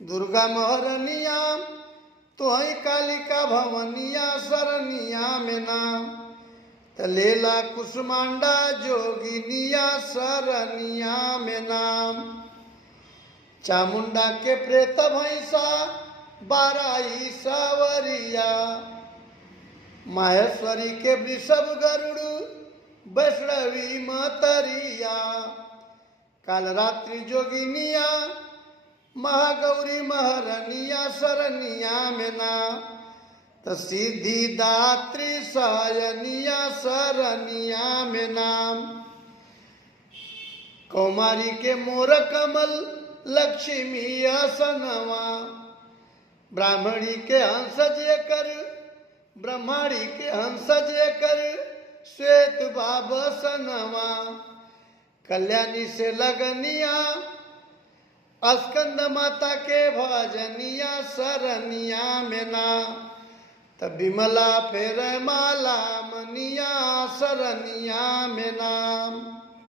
दुर्गा मोहरनिया तोहई कालिका भवनिया सरनिया में नाम तलेला कुसमांडा जोगिनिया सरनिया में नाम। चामुंडा के प्रेत भैंसा बाराई सावरिया माहेश्वरी के वृषभ गरुड़ वैष्णवी मतरिया। काल रात्रि जोगिनिया महागौरी महरनिया सरनिया में नाम सिद्धि दात्री सहायनिया सरनिया में नाम। कौमारी के मोर कमल लक्ष्मी असनवा ब्राह्मणी के हंस जे कर ब्रह्माणी के हंस जे कर श्वेत बाबसनवा। कल्याणी से लगनिया अस्कंद माता के भजनिया सरनिया में नाम तब विमला फेर माला मनिया सरनिया में नाम।